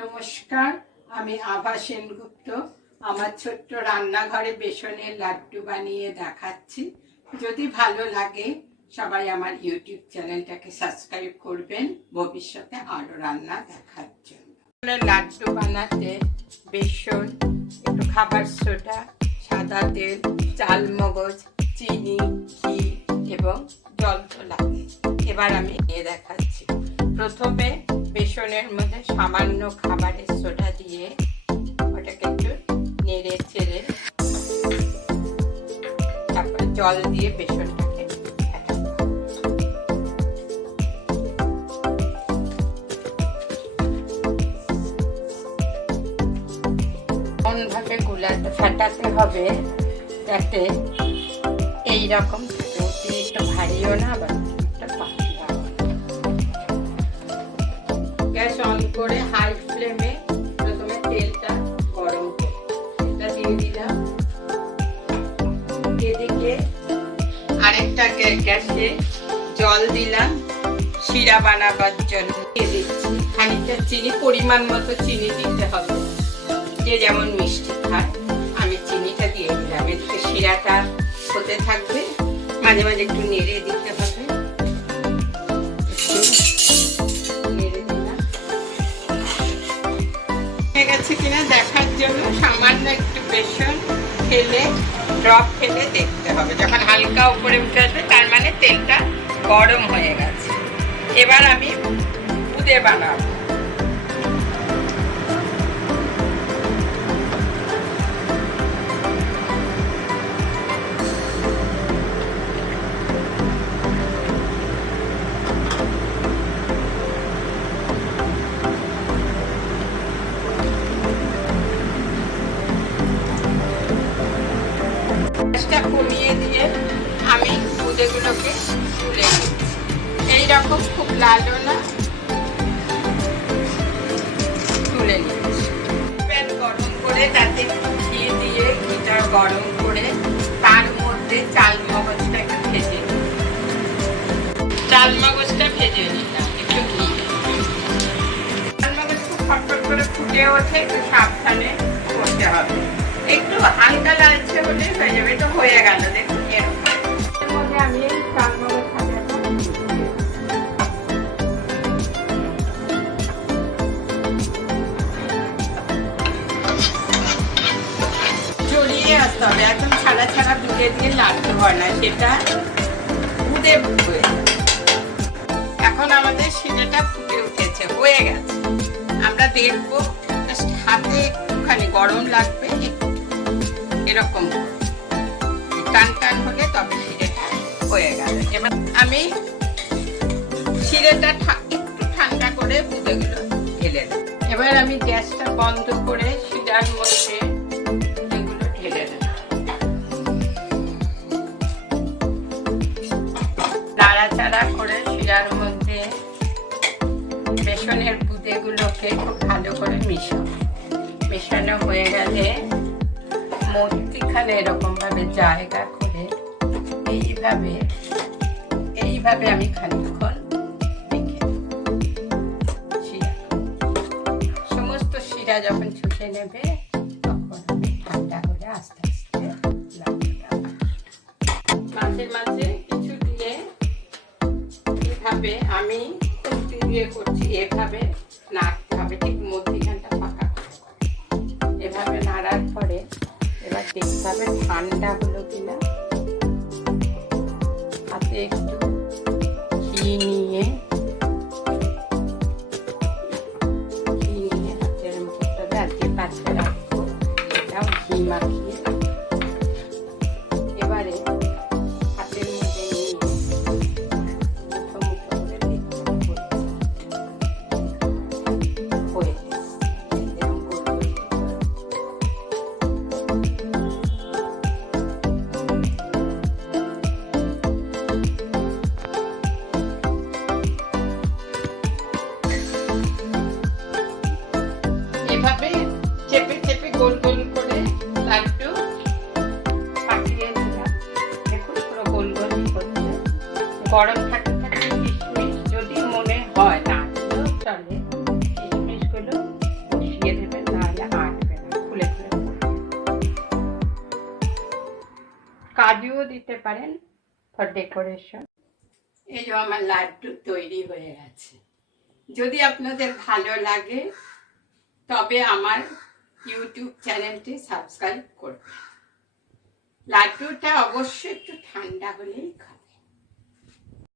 নমস্কার, আমি আভা সেনগুপ্ত। আমার ছোট্ট রান্নাঘরে বেসনের লাড্ডু বানিয়ে দেখাচ্ছি। যদি ভালো লাগে সবাই আমার ইউটিউব চ্যানেলটাকে সাবস্ক্রাইব করবেন ভবিষ্যতে আরও রান্না দেখার জন্য। লাড্ডু বানাতে বেসন, একটু খাবার সোডা, সাদা তেল, চালমগজ, চিনি, ঘি এবং জল তো লাগে। এবার আমি দেখাচ্ছি। প্রথমে বেসনের মধ্যে সামান্য খাবারের সোডা দিয়ে ওটাকে একটু নেড়ে চেড়ে তারপর জল দিয়ে বেসনটাকে এমনভাবে গুলাতে ফাটাতে হবে যাতে এইরকম অতিরিক্ত ভারীও না বা গ্যাস অন করে হাই ফ্লেমে প্রথমে তেলটা গরম করে এটা দিয়ে দিলাম। এদিকে আরেকটা গ্যাসে জল দিলাম শিরা বানাবার জন্য। দিয়ে দিচ্ছি খানিকটা চিনি, পরিমাণ মতো চিনি দিতে হবে, যে যেমন মিষ্টি খায়। আমি চিনিটা দিয়ে দিলাম। এদিকে শিরাটা হতে থাকবে, মাঝে মাঝে একটু নেড়ে দিতে হবে। গেছে কিনা দেখার জন্য সামান্য একটু বেসন ফেলে ড্রপ ফেলে দেখতে হবে। যখন হালকা উপরে উঠে আসবে তার মানে তেলটা গরম হয়ে গেছে। এবার আমি বুঁদে বানাবো। কমিয়ে দিয়ে আমি বুঁদেগুলোকে তুলে নিচ্ছি। এইরকম খুব লালও না, তুলে নিচ্ছি। প্যান গরম করে তাতে ঘি দিয়ে ঘিটা গরম করে তার মধ্যে চালমগজটা একটু ভেজে নিই। চালমগজটা ভেজে নিলাম একটু ঘি। চালমগজ খুব ফটফট করে ফুটে ওঠে, একটু সাবধানে করতে হবে। একটু হালকা লালচে হলে হয়ে যাবে। তো হয়ে গেল, দেখুন এরকম। এর মধ্যে আমি এই চালমগজ ভাজাটা জড়িয়ে আসতে হবে। একদম ছাড়া ছাড়া বুঁদে দিয়ে লাড্ডু হয় না, সেটা বুঁদে হয়ে যাবে। এখন আমাদের শিরাটা ফুটে উঠেছে, হয়ে গেছে। আমরা দেখবো হাতে একটুখানি গরম লাগবে, এরকম টান টান হলে তবে শিরেটা হয়ে গেল। এবার আমি শিরেটা একটু ঠান্ডা করে বুঁদেগুলো ঢেলে দেব। এবার আমি গ্যাসটা বন্ধ করে শিরার মধ্যে বুঁদেগুলো ঢেলে দেব। নাড়াচাড়া করে শিরার মধ্যে বেসনের বুঁদেগুলোকে খুব ভালো করে মেশানো হয়ে গেলে মধ্যিখানে এরকম ভাবে জায়গা করে এইভাবে আমি খানিকক্ষণ রেখে শিরা, সমস্ত শিরা যখন ছুটে নেবে তখন আমি ঠান্ডা হলে আস্তে আস্তে মাঝে মাঝে কিছু দিয়ে এভাবে আমি খুন্তি দিয়ে করছি। এভাবে নাড়তে হবে, ঠিক মধ্যিখানটা ফাঁকা করে। এভাবে নাড়ার পরে এবার দেখতে হবে ঠান্ডা হলো কিনা। হাতে একটু ঘি নিয়ে হাতের মুখটা আজকে পাশে রাখবো, এটাও ঘি মাখিয়ে। এবারে হাতের মধ্যে নিয়ে মুঠো মুঠো করে দেখতে হয়ে কাজুও দিতে পারেন ফর ডেকোরেশন। এই যে আমার লাড্ডু তৈরি হয়ে গেছে। যদি আপনাদের ভালো লাগে তবে আমার ইউটিউব চ্যানেলটি সাবস্ক্রাইব করবেন। লাড্ডুটা অবশ্যই একটু ঠান্ডা হলেই খাবেন।